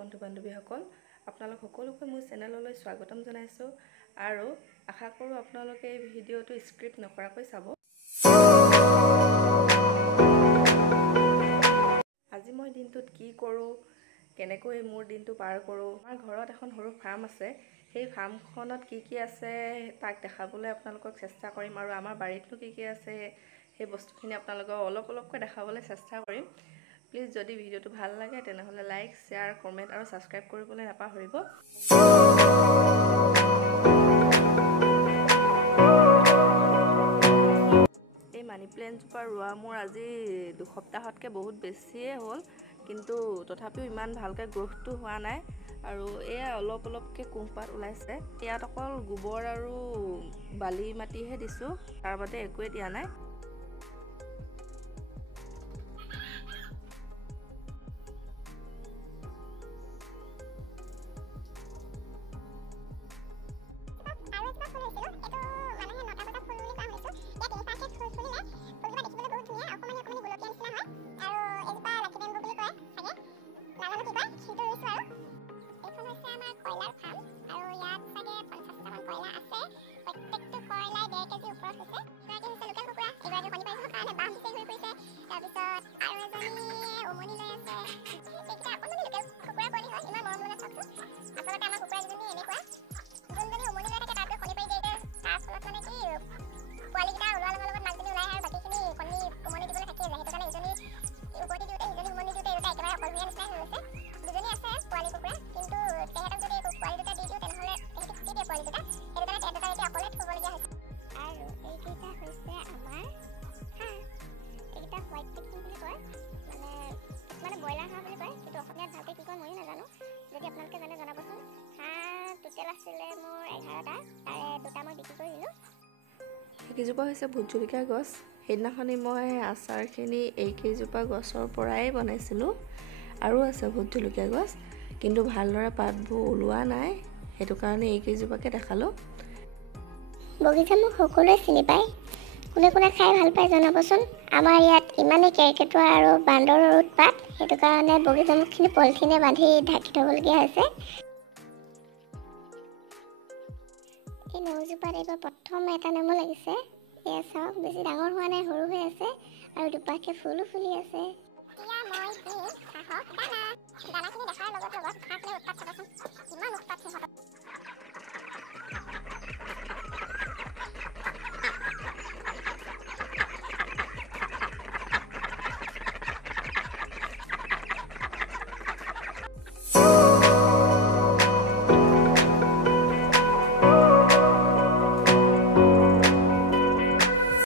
বন্ধু বান্ধৱীসকল আপোনালোক সকলোকে মোৰ চেনেললৈ স্বাগতম জনাইছো আৰু আশা কৰোঁ আপোনালোকে এই ভিডিঅ'টো স্ক্ৰিপ্ট নকৰাকৈ চাব। আজি মই দিনটোত কি কৰোঁ, কেনেকৈ মোৰ দিনটো পাৰ কৰোঁ। আমাৰ ঘৰত এখন সৰু ফাৰ্ম আছে, সেই ফাৰ্মখনত কি আছে তাক দেখাবলৈ আপোনালোকক চেষ্টা কৰিম আৰু আমাৰ বাৰীতনো কি আছে সেই বস্তুখিনি আপোনালোকক অলপকৈ দেখাবলৈ চেষ্টা কৰিম। প্লিজ যদি ভিডিঅ'টো ভাল লাগে তেনেহ'লে লাইক, শ্বেয়াৰ, কমেণ্ট আৰু ছাবস্ক্ৰাইব কৰিবলৈ নাপাহৰিব। এই মানি প্লেণ্টজোপা ৰোৱা মোৰ আজি 2 সপ্তাহতকৈ বহুত বেছিয়ে হ'ল, কিন্তু তথাপিও ইমান ভালকৈ গ্ৰ'থটো হোৱা নাই আৰু এয়া অলপকৈ কুঁহপাত ওলাইছে। ইয়াত অকল গোবৰ আৰু বালি মাটিহে দিছোঁ, তাৰ বাদে একোৱে দিয়া নাই। এইকেইজোপা হৈছে ভোট জলকীয়া গছ। সেইদিনাখনি মই আচাৰখিনি এইকেইজোপা গছৰ পৰাই বনাইছিলোঁ। আৰু আছে ভোট জলকীয়া গছ, কিন্তু ভালদৰে পাতবোৰ ওলোৱা নাই, সেইটো কাৰণে এইকেইজোপাকে দেখালোঁ। বগিচা মোক সকলোৱে চিনি পায়, কোনে কোনে খাই ভাল পায় জনাবচোন। আমাৰ ইয়াত ইমানেই কেৰ্কেটুৱা আৰু বান্দৰৰ উৎপাত, সেইটো কাৰণে বগিচামুখখিনি পলিথিনে বান্ধি ঢাকি থ'বলগীয়া হৈছে। এই নেমুজোপাত এইবাৰ প্ৰথম এটা নেমু লাগিছে। এয়া চাওক, বেছি ডাঙৰ হোৱা নাই, সৰু হৈ আছে আৰু দুপাশে ফুলো ফুলি আছে।